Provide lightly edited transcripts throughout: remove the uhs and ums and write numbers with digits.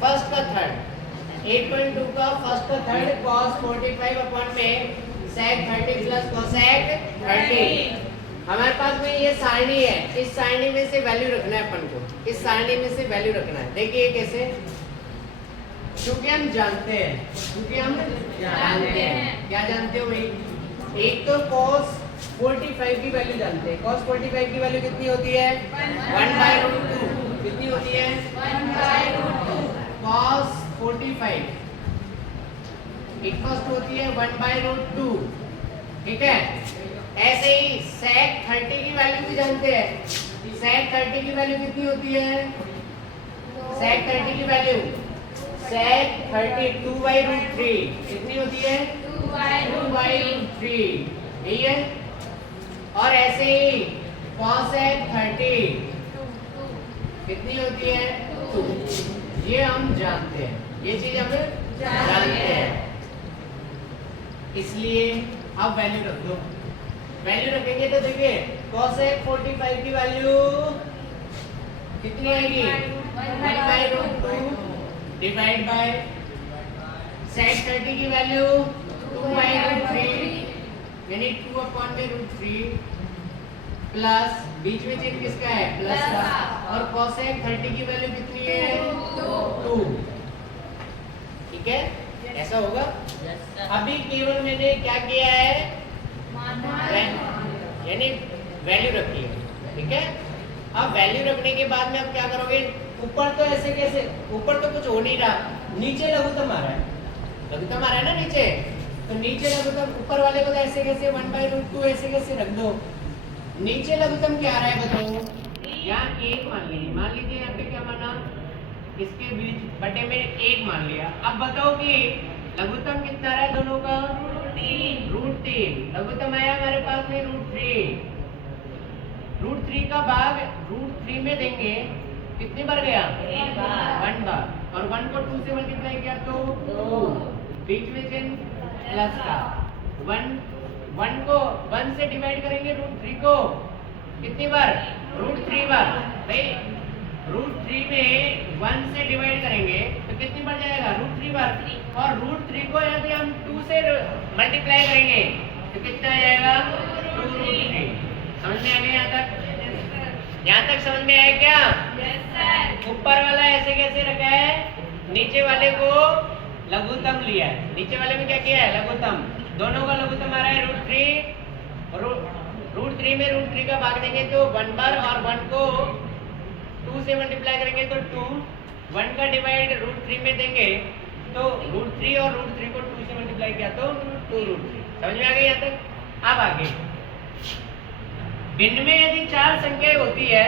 First का third 8.2 का first का थर्ड cos 45 अपॉन में sec 30 प्लस cosec 30। हमारे पास में ये सारणी है, इस सारणी में से वैल्यू रखना है अपन को, इस सारणी में से वैल्यू रखना है। देखिए कैसे, क्योंकि हम जानते हैं, क्या जानते हो भाई, एक तो cos 45 की वैल्यू जानते हैं। cos 45 की वैल्यू कितनी होती है 1/√2। कितनी होती है 1/√2 cos 45 इक्वल्स टू होती है 1/√2। ठीक है, ऐसे ही sec 30 की वैल्यू भी जानते हैं। sec 30 की वैल्यू कितनी होती है, sec 30 की वैल्यू sec 30 2/√3 कितनी होती है 2/√3, यही है। और ऐसे ही cosec 30 कितनी होती है 2। ये हम जानते हैं, ये चीज हम जानते हैं, इसलिए अब वैल्यू रख दो। वैल्यू रखेंगे तो देखिए cosec 45 की वैल्यू कितनी आएगी 1/√2 डिवाइड बाय sec 30 की वैल्यू 2/√3 यानी 2/√3 प्लस बीच में चिन्ह किसका है प्लस का, और cosec 30 की वैल्यू कितनी है 2। ठीक है, ऐसा होगा। अभी केवल मैंने क्या किया है यानी वैल्यू रखी है। ठीक है, अब वैल्यू रखने के बाद में अब क्या करोगे, ऊपर तो ऐसे कैसे, ऊपर तो कुछ हो नहीं रहा, नीचे लघुत्तम आ रहा है, लघुत्तम आ रहा है ना नीचे, तो नीचे लघुत्तम ऊपर वाले को तो ऐसे कैसे 1/√2 ऐसे कैसे रख दो। नीचे लघुत्तम क्या आ रहा है बताओ, यहाँ 1 मान लीजिए यहाँ पे क्या माना, इसके बीच बटे में 1 मान लिया। अब बताओ कि लघुत्तम कितना आ रहा है दोनों का √3। लघुत्तम आया हमारे पास में √3। √3 का भाग √3 में देंगे, कितनी बार गया 1 बार, और 1 को 2 से मल्टीप्लाई किया तो 2, बीच में चिन्ह प्लस का। 1 को 1 से डिवाइड करेंगे √3 को कितनी बार √3 बार। भाई √3 में 1 से डिवाइड करेंगे तो कितनी बार जाएगा √3 बार, और √3 को यदि हम 2 से मल्टीप्लाई करेंगे तो कितना आ जाएगा 2√3। समझ में आ गया यहाँ तक? यहाँ तक समझ में आया क्या? ऊपर वाला ऐसे कैसे रखा है, नीचे वाले को लघुत्तम लिया है, नीचे वाले में क्या किया है लघुत्तम, दोनों का लघुत्तम आ रहा है √3, √3 में √3 का भाग देंगे तो 1 बार, और 1 को 2 से मल्टीप्लाई करेंगे तो 2, 1 का डिवाइड √3 में देंगे तो √3, और √3 को 2 से मल्टीप्लाई किया तो 2√3। समझ में आ गई यहाँ तक? अब आगे भिन्न में यदि 4 संख्याएं होती है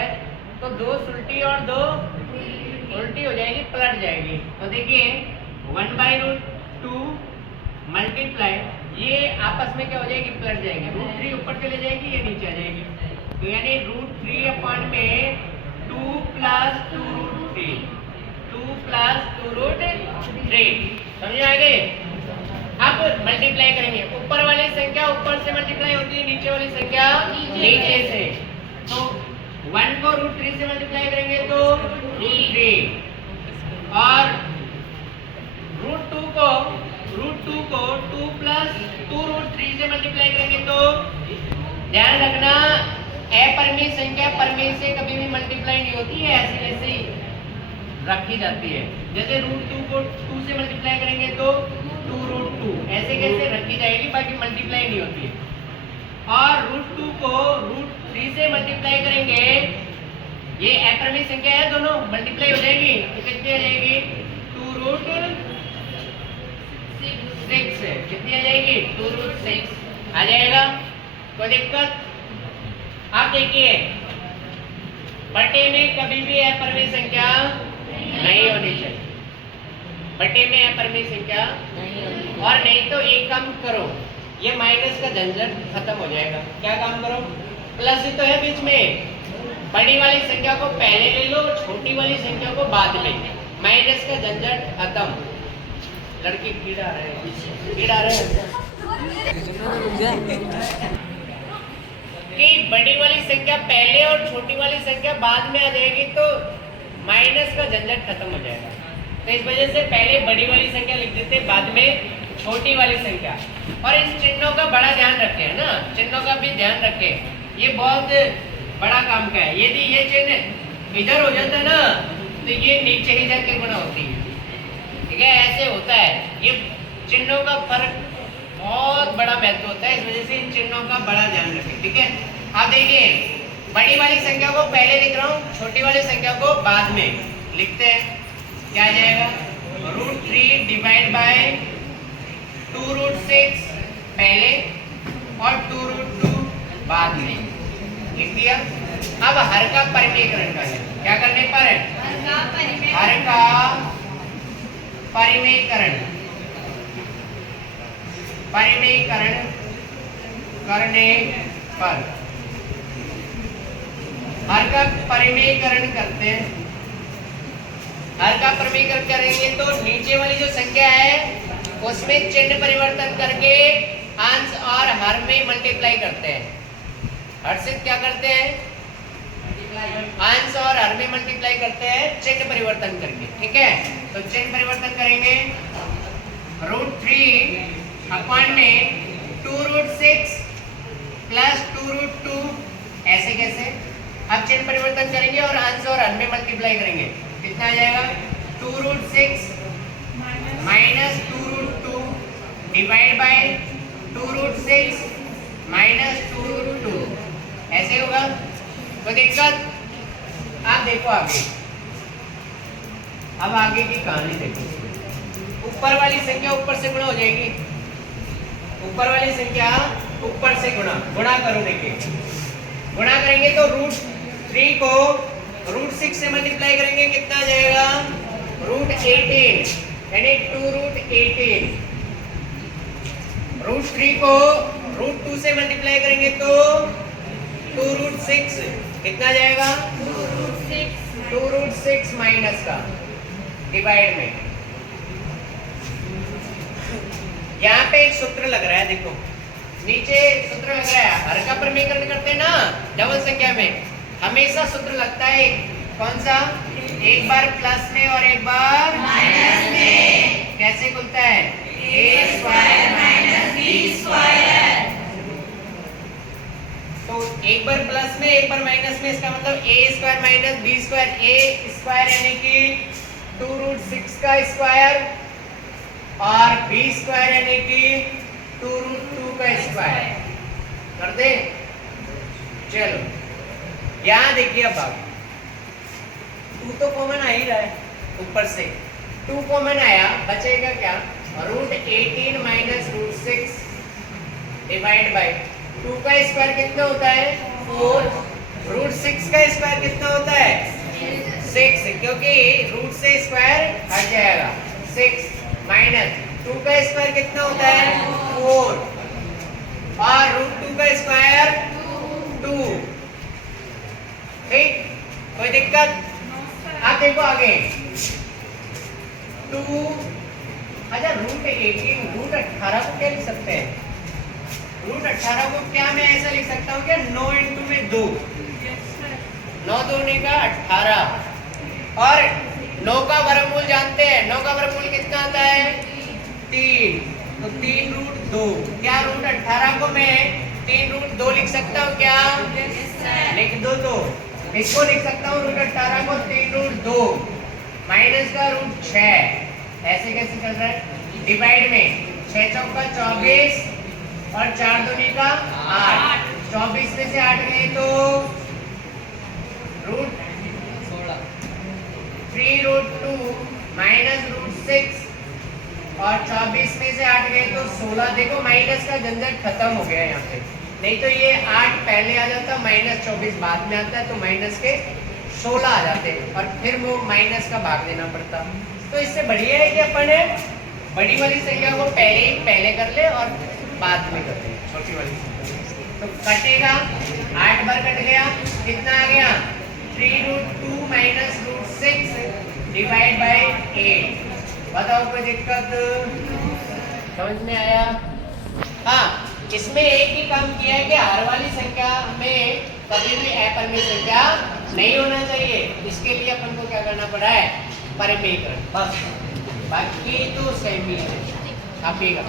तो 2 सुलटी और 2 उल्टी हो जाएगी, पलट जाएगी। तो देखिए 1/√2 मल्टीप्लाई, ये आपस में क्या हो जाएगी पलट जाएगी, √3 ऊपर चले जाएगी, ये नीचे आ जाएगी, तो यानी √3 अपॉन में 2 प्लस 2√3, 2 प्लस 2√3। समझ आ गए? अब मल्टीप्लाई करेंगे, ऊपर वाली संख्या ऊपर से मल्टीप्लाई होती है, नीचे वाली संख्या नीचे से, तो 1 को √3 से मल्टीप्लाई करेंगे तो √3, और √2 को 2 प्लस 2√3 से मल्टीप्लाई करेंगे तो, ध्यान रखना अपरिमेय संख्या परिमेय से कभी भी मल्टीप्लाई नहीं होती है, ऐसे वैसे ही रखी जाती है। जैसे √2 को 2 से मल्टीप्लाई करेंगे तो 2√2 ऐसे कैसे रखी जाएगी, बाकी मल्टीप्लाई नहीं होती है। और √2 को √3 से मल्टीप्लाई करेंगे, ये अपरिमेय संख्या है, दोनों मल्टीप्लाई हो जाएगी तो कितनी आ जाएगी 2√6, कितनी आ जाएगी 2√6 आ जाएगा, कोई दिक्कत? आप देखिए बटे में कभी भी अपरिमेय संख्या नहीं होनी चाहिए, बटे में अपरिमेय संख्या, और नहीं तो एक काम करो, ये माइनस का झंझट खत्म हो जाएगा। क्या काम करो, प्लस ही तो है बीच में, बड़ी वाली संख्या को पहले ले लो, छोटी वाली संख्या को बाद में, माइनस का झंझट खत्म। लड़के कीड़ा रहे कि बड़ी वाली संख्या पहले और छोटी वाली संख्या बाद में आ जाएगी तो माइनस का झंझट खत्म हो जाएगा। तो इस वजह से पहले बड़ी वाली संख्या लिख देते, बाद में छोटी वाली संख्या। और इन चिन्हों का बड़ा ध्यान रखें, है ना, चिन्हों का भी ध्यान रखें, ये बहुत बड़ा काम का है। यदि ये चिन्ह इधर हो जाता ना तो ये नीचे ही जाके गुणा होती है, ठीक है, ऐसे होता है। ये चिन्हों का फर्क बहुत बड़ा महत्व होता है, इस वजह से इन चिन्हों का बड़ा ध्यान रखें, ठीक है। आप देखिए, बड़ी वाली संख्या को पहले लिख रहा हूँ, छोटी वाली संख्या को बाद में लिखते हैं। क्या आ जाएगा, √3 डिवाइड बाय 2√6 पहले और 2√2 बाद में लिख दिया। अब हर का परिमेयकरण करना, क्या करने पर है, हर का परिमेयकरण करने पर, हर का परिमेयकरण करते हैं। हर का परिमेयकरण करेंगे तो नीचे वाली जो संख्या है उसमें चिन्ह परिवर्तन करके अंश और हर में मल्टीप्लाई करते हैं। हर से क्या करते हैं, अंश और हर में मल्टीप्लाई करते हैं चिन्ह परिवर्तन करके, ठीक है। तो चिन्ह परिवर्तन करेंगे, √3 अपॉन में 2√6 प्लस 2√2, ऐसे कैसे। अब चिन्ह परिवर्तन करेंगे और अंश और हर में मल्टीप्लाई करेंगे, कितना आ जाएगा, 2√6 माइनस 2√2 डिवाइड बाय 2√6 माइनस 2√2, ऐसे होगा। तो दिक्कत, आप देखो आगे, अब आगे की कहानी देखो। ऊपर वाली संख्या ऊपर से गुणा हो जाएगी, ऊपर वाली संख्या ऊपर से गुणा करो। देखिए, गुणा करेंगे तो √3 को √6 से मल्टीप्लाई करेंगे, कितना आ जाएगा, √18 यानी 2√18। √3 को √2 से मल्टीप्लाई करेंगे तो 2√6, कितना जाएगा, 2√6 माइनस का डिवाइड में। यहाँ पे एक सूत्र लग रहा है, देखो नीचे सूत्र लग रहा है, हर का परिमेयकरण करते हैं ना डबल संख्या में, हमेशा सूत्र लगता है कौन सा, एक बार प्लस में और एक बार माइनस में। कैसे खुलता है, a² माइनस b²। तो एक बार प्लस में एक बार माइनस में, इसका मतलब a² माइनस b², a² यानी कि 2√6 का स्क्वायर और b² यानी कि 2√2 का स्क्वायर कर दे। चलो यहाँ देखिए, अब आगे 2 तो कॉमन आ ही रहा है, ऊपर से 2 कॉमन आया, बचेगा क्या, √18 माइनस √6 डिवाइड बाय 2 का स्क्वायर कितना होता है, 4, √6 का स्क्वायर कितना होता है, 6, क्योंकि रूट से स्क्वायर हट जाएगा, 6 माइनस 2 का स्क्वायर कितना होता है, 4, और √2 का स्क्वायर 2। ठीक, कोई दिक्कत। आप देखो आगे 2, अच्छा √18 √18 को क्या लिख सकते हैं, √18 को क्या मैं ऐसा लिख सकता हूँ क्या, 9 इंटू में 2, 9 दूनी का 18, और 9 का वर्गमूल जानते हैं, 9 का वर्गमूल कितना आता है, 3, तो 3√2, क्या √18 को मैं 3√2 लिख सकता हूँ क्या, लिख दो, तो इसको लिख सकता हूँ √18 को 3√2 माइनस का √6, ऐसे कैसे चल रहा है, डिवाइड में 6 चौका 24 और 4 दूनी का 8, 24 में से 8 गए तो √3√2 माइनस √6 और 24 में से 8 गए तो 16। देखो माइनस का झंझट खत्म हो गया यहाँ पे, नहीं तो ये 8 पहले आ जाता, माइनस 24 बाद में आता है, तो माइनस के 16 आ जाते और फिर वो माइनस का भाग देना पड़ता। तो इससे बढ़िया है कि अपन बड़ी वाली संख्या को पहले कर ले और बाद में कर ले छोटी वाली संख्या। तो कटेगा, 8 बार कट गया, कितना आ गया, 3√2 माइनस √6 डिवाइड बाय 8। बताओ कोई दिक्कत, समझ में आया। हाँ, इसमें एक ही काम किया है कि हर वाली संख्या में कभी भी अपरिमेय संख्या नहीं होना चाहिए। इसके लिए अपन को क्या करना पड़ा है, पर 2 करंट बस बाकी तो सेम ही है छापिएगा